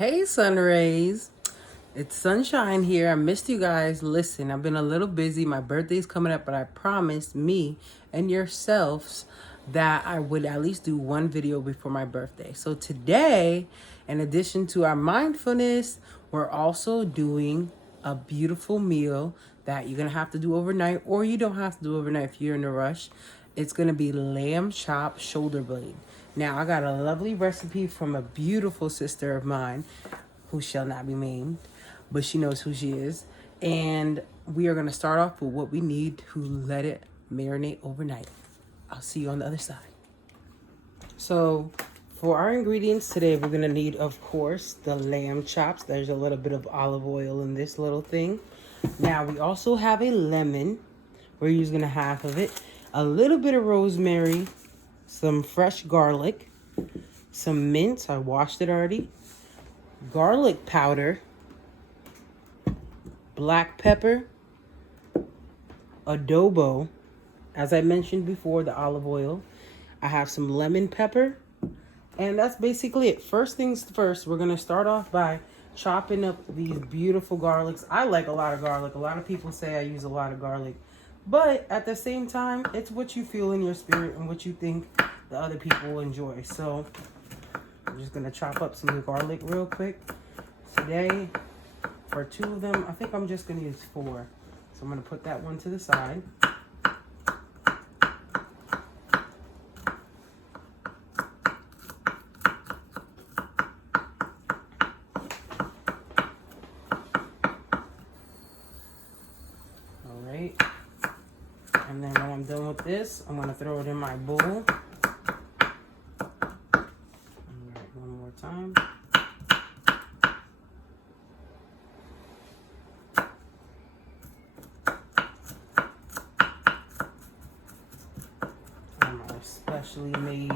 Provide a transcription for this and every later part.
Hey, sun rays. It's sunshine here. I missed you guys. Listen, I've been a little busy. My birthday's coming up, but I promised me and yourselves that I would at least do one video before my birthday. So today, in addition to our mindfulness, we're also doing a beautiful meal that you're going to have to do overnight, or you don't have to do overnight if you're in a rush. It's going to be lamb chop shoulder blade. Now, I got a lovely recipe from a beautiful sister of mine who shall not be named, but she knows who she is. And we are going to start off with what we need to let it marinate overnight. I'll see you on the other side. So, for our ingredients today, we're going to need, of course, the lamb chops. There's a little bit of olive oil in this little thing. Now, we also have a lemon. We're using a half of it. A little bit of rosemary, some fresh garlic, some mint. I washed it already. Garlic powder, black pepper, adobo, as I mentioned before, the olive oil. I have some lemon pepper, and that's basically it. First things first, we're going to start off by chopping up these beautiful garlics. I like a lot of garlic. A lot of people say I use a lot of garlic, but at the same time, it's what you feel in your spirit and what you think the other people will enjoy. So I'm just going to chop up some garlic real quick. Today, for 2 of them, I think I'm just going to use 4. So I'm going to put that one to the side. All right. And then when I'm done with this, I'm going to throw it in my bowl. All right, one more time. Specially made.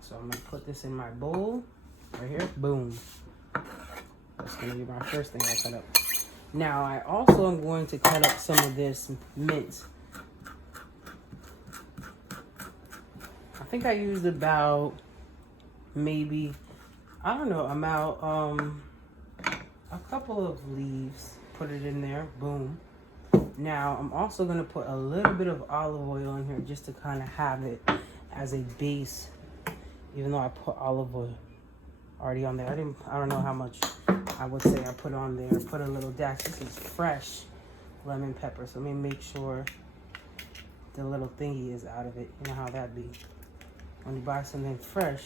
So I'm going to put this in my bowl right here. Boom. That's going to be my first thing I cut up. Now I also am going to cut up some of this mint. I think I used about maybe, I don't know, about a couple of leaves. Put it in there. Boom. Now I'm also going to put a little bit of olive oil in here just to kind of have it as a base, even though I put olive oil already on there. I don't know how much I would say I put on there. Put a little dash. This is fresh lemon pepper, so let me make sure the little thingy is out of it. You know how that be. When you buy something fresh,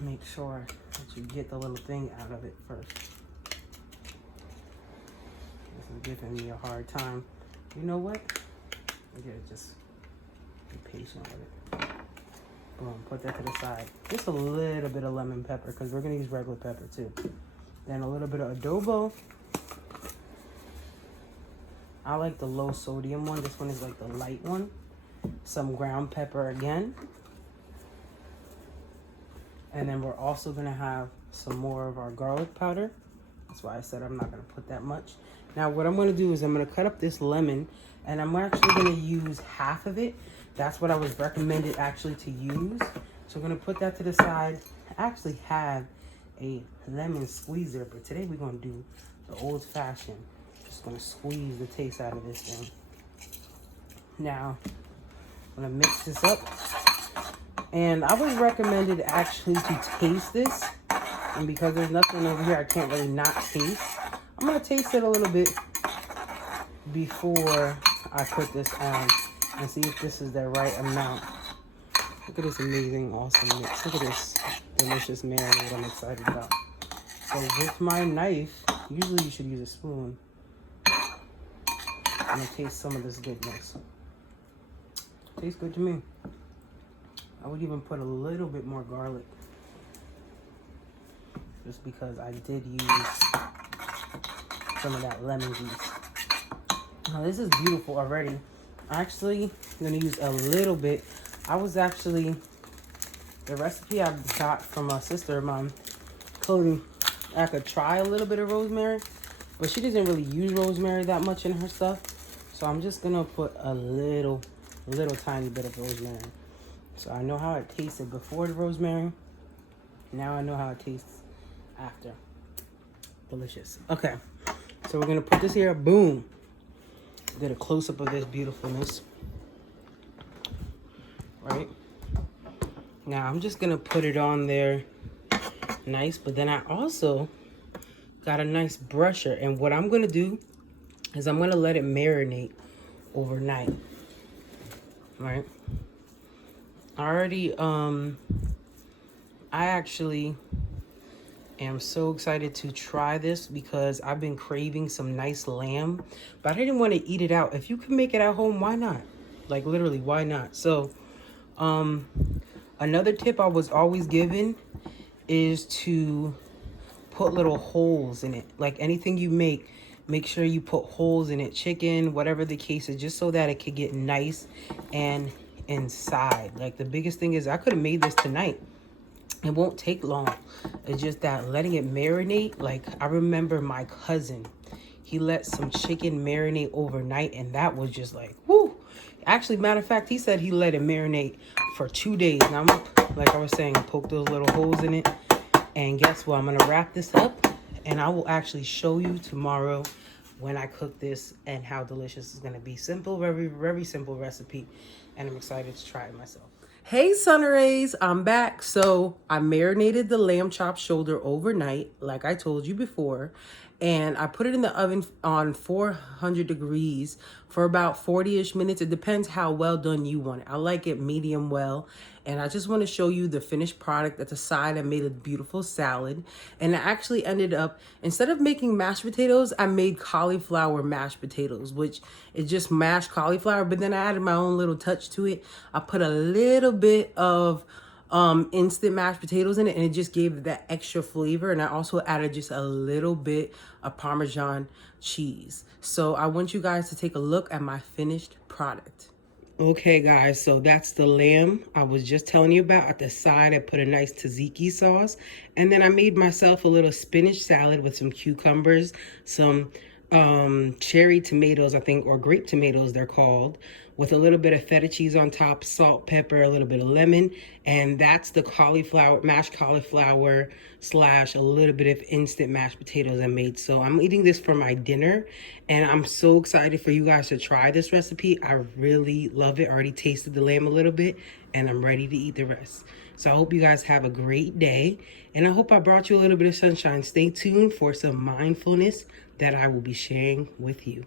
make sure that you get the little thing out of it first. This is giving me a hard time. You know what? I gotta just be patient with it. Boom, put that to the side. Just a little bit of lemon pepper because we're going to use regular pepper too. Then a little bit of adobo. I like the low sodium one. This one is like the light one. Some ground pepper again. And then we're also going to have some more of our garlic powder. That's why I said I'm not going to put that much. Now what I'm going to do is I'm going to cut up this lemon, and I'm actually going to use half of it. That's what I was recommended actually to use. So I'm going to put that to the side. I actually have a lemon squeezer, but today we're going to do the old fashioned. Just going to squeeze the taste out of this thing. Now, I'm going to mix this up. And I was recommended actually to taste this. And because there's nothing over here, I can't really not taste. I'm going to taste it a little bit before I put this on and see if this is the right amount. Look at this amazing, awesome mix. Look at this delicious marinade I'm excited about. So with my knife, usually you should use a spoon. I'm going to taste some of this goodness. Tastes good to me. I would even put a little bit more garlic. Just because I did use some of that lemon juice. Now this is beautiful already. Actually, I'm going to use a little bit. I was actually, the recipe I got from a sister of mine told me I could try a little bit of rosemary, but she doesn't really use rosemary that much in her stuff. So I'm just going to put a little tiny bit of rosemary. So I know how it tasted before the rosemary. Now I know how it tastes after. Delicious. Okay, so we're gonna put this here. Boom. Get a close-up of this beautifulness. Right? Now I'm just gonna put it on there nice, but then I also got a nice brusher, and what I'm gonna do is I'm gonna let it marinate overnight. Right? I actually am so excited to try this because I've been craving some nice lamb, but I didn't want to eat it out. If you can make it at home, why not? Like literally, why not? So another tip I was always given is to put little holes in it. Like anything you make sure you put holes in it, chicken, whatever the case is, just so that it could get nice and inside. Like the biggest thing is I could have made this tonight. It won't take long. It's just that letting it marinate. Like I remember my cousin, he let some chicken marinate overnight, and that was just like, whoo. Actually, matter of fact, he said he let it marinate for 2 days. Now I'm gonna, like I was saying, poke those little holes in it. And guess what? I'm gonna wrap this up, and I will actually show you tomorrow when I cook this and how delicious it's gonna be. Simple, very, very simple recipe, and I'm excited to try it myself. Hey Sunrays, I'm back. So I marinated the lamb chop shoulder overnight, like I told you before, and I put it in the oven on 400 degrees for about 40-ish minutes. It depends how well done you want it. I like it medium well. And I just want to show you the finished product. At the side, I made a beautiful salad. And I actually ended up, instead of making mashed potatoes, I made cauliflower mashed potatoes, which is just mashed cauliflower. But then I added my own little touch to it. I put a little bit of instant mashed potatoes in it, and it just gave that extra flavor. And I also added just a little bit of Parmesan cheese. So I want you guys to take a look at my finished product. Okay guys, so that's the lamb I was just telling you about. At the side, I put a nice tzatziki sauce. And then I made myself a little spinach salad with some cucumbers, some cherry tomatoes, I think, or grape tomatoes they're called, with a little bit of feta cheese on top, salt, pepper, a little bit of lemon. And that's the cauliflower, mashed cauliflower / a little bit of instant mashed potatoes I made. So I'm eating this for my dinner, and I'm so excited for you guys to try this recipe. I really love it. I already tasted the lamb a little bit, and I'm ready to eat the rest. So I hope you guys have a great day, and I hope I brought you a little bit of sunshine. Stay tuned for some mindfulness that I will be sharing with you.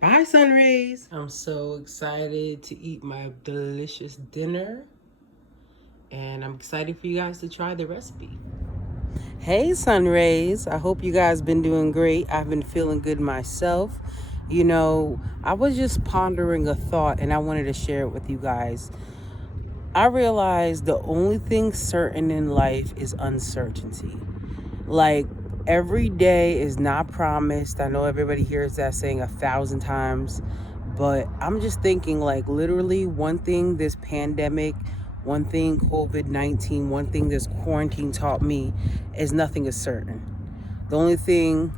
Bye, Sunrays. I'm so excited to eat my delicious dinner, and I'm excited for you guys to try the recipe. Hey, Sunrays. I hope you guys been doing great. I've been feeling good myself. You know, I was just pondering a thought, and I wanted to share it with you guys. I realized the only thing certain in life is uncertainty. Like, every day is not promised. I know everybody hears that saying 1,000 times, but I'm just thinking, like, literally one thing this pandemic, one thing COVID-19, one thing this quarantine taught me is nothing is certain. The only thing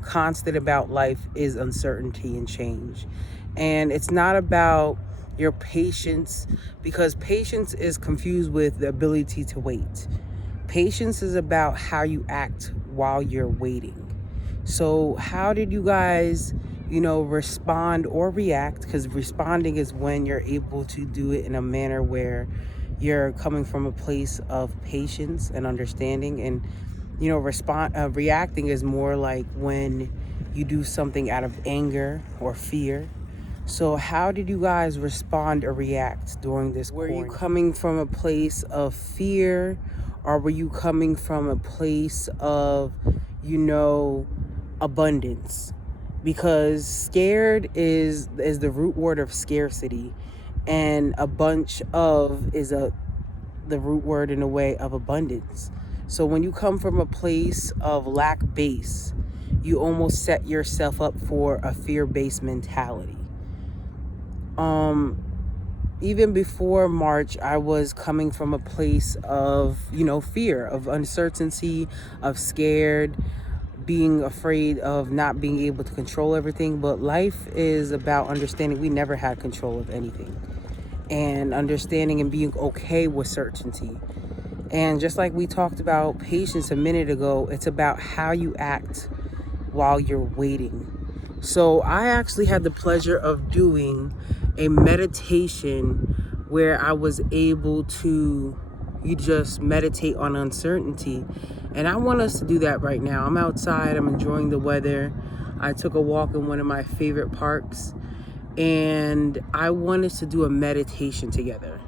constant about life is uncertainty and change. And it's not about your patience, because patience is confused with the ability to wait. Patience is about how you act while you're waiting. So how did you guys, respond or react? Because responding is when you're able to do it in a manner where you're coming from a place of patience and understanding. And, reacting is more like when you do something out of anger or fear. So how did you guys respond or react during this quarantine? Were you coming from a place of fear, or were you coming from a place of, abundance? Because scared is the root word of scarcity, and a bunch of is the root word in a way of abundance. So when you come from a place of lack base, you almost set yourself up for a fear-based mentality. Even before March, I was coming from a place of, fear, of uncertainty, of scared, being afraid of not being able to control everything. But life is about understanding we never had control of anything, and understanding and being okay with certainty. And just like we talked about patience a minute ago, it's about how you act while you're waiting. So I actually had the pleasure of doing a meditation where I was able to you just meditate on uncertainty. And I want us to do that right now. I'm outside, I'm enjoying the weather. I took a walk in one of my favorite parks, and I want us to do a meditation together.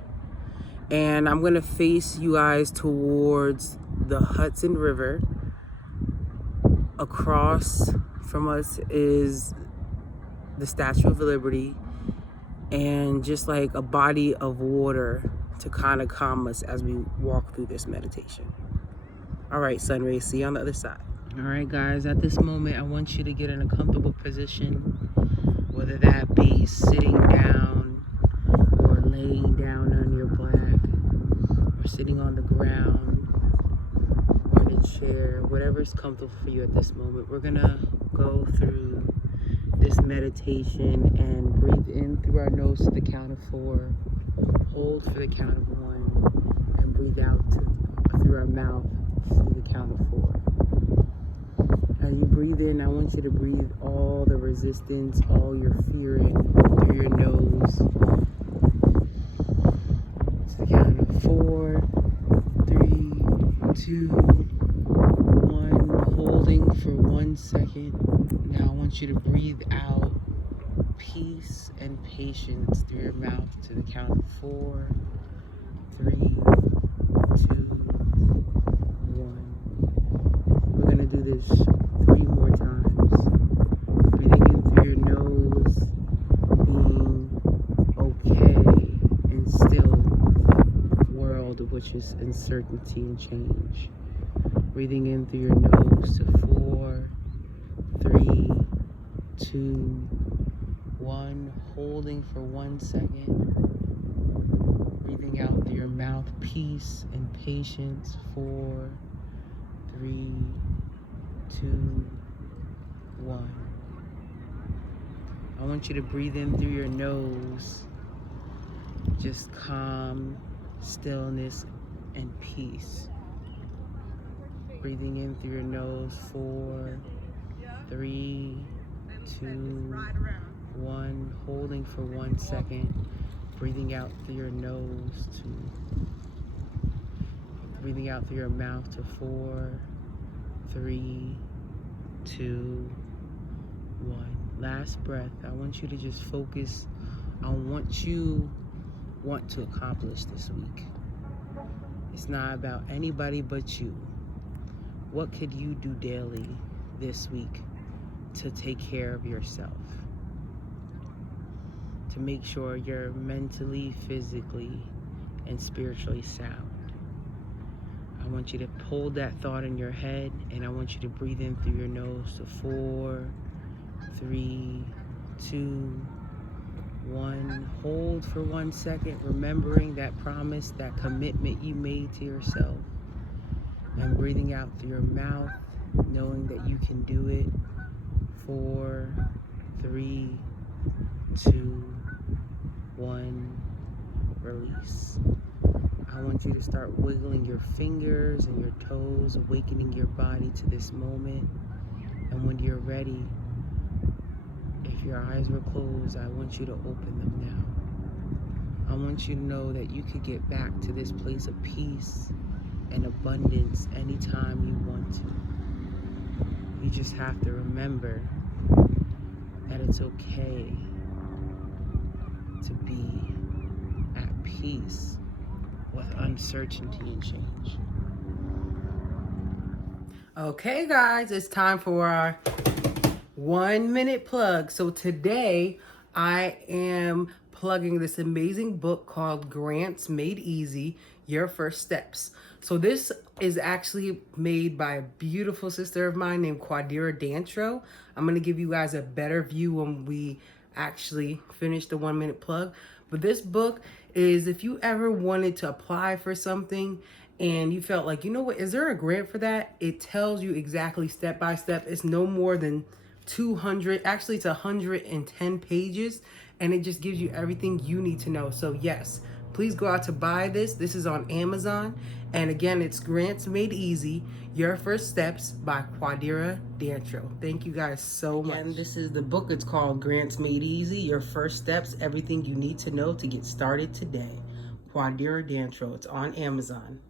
And I'm gonna face you guys towards the Hudson River. Across from us is the Statue of Liberty, and just like a body of water to kind of calm us as we walk through this meditation. All right, Sunray, see you on the other side. All right, guys, at this moment, I want you to get in a comfortable position, whether that be sitting down or laying down on your back or sitting on the ground or in a chair, whatever's comfortable for you at this moment. We're gonna go through this meditation and breathe in through our nose to the count of 4, hold for the count of 1, and breathe out through our mouth through the count of 4. As you breathe in, I want you to breathe all the resistance, all your fear in through your nose to the count of 4, 3, 2, 1, holding for 1 second. Now I want you to breathe out peace and patience through your mouth to the count of 4, 3, 2, 1. We're gonna do this 3 more times. Breathing in through your nose, being okay and still world, which is uncertainty and change. Breathing in through your nose to 4, 3, 2, 1. Holding for 1 second. Breathing out through your mouth, peace and patience. 4, 3, 2, 1. I want you to breathe in through your nose, just calm, stillness, and peace. Breathing in through your nose, 4, 3, 2, 1. Holding for 1 second. Breathing out through your nose breathing out through your mouth to 4, 3, 2, 1. Last breath. I want you to just focus on what you want to accomplish this week. It's not about anybody but you. What could you do daily this week to take care of yourself? To make sure you're mentally, physically, and spiritually sound. I want you to hold that thought in your head, and I want you to breathe in through your nose to 4, 3, 2, 1. Hold for 1 second, remembering that promise, that commitment you made to yourself. And breathing out through your mouth, knowing that you can do it. 4, 3, 2, 1. Release. I want you to start wiggling your fingers and your toes, awakening your body to this moment. And when you're ready, if your eyes were closed, I want you to open them now. I want you to know that you could get back to this place of peace and abundance anytime you want to. You just have to remember that it's okay to be at peace with uncertainty and change. Okay, guys, it's time for our 1-minute plug. So today I am plugging this amazing book called Grants Made Easy, Your First Steps. So this is actually made by a beautiful sister of mine named Quadira Dantro. I'm going to give you guys a better view when we actually finish the 1-minute plug. But this book is, if you ever wanted to apply for something and you felt like, you know what, is there a grant for that? It tells you exactly step by step. It's no more than 200, actually it's 110 pages, and it just gives you everything you need to know. So yes, Please go out to buy this. This is on Amazon. And again, it's Grants Made Easy, Your First Steps by Quadira Dantro. Thank you guys so much. And this is the book. It's called Grants Made Easy, Your First Steps, Everything You Need to Know to Get Started Today. Quadira Dantro. It's on Amazon.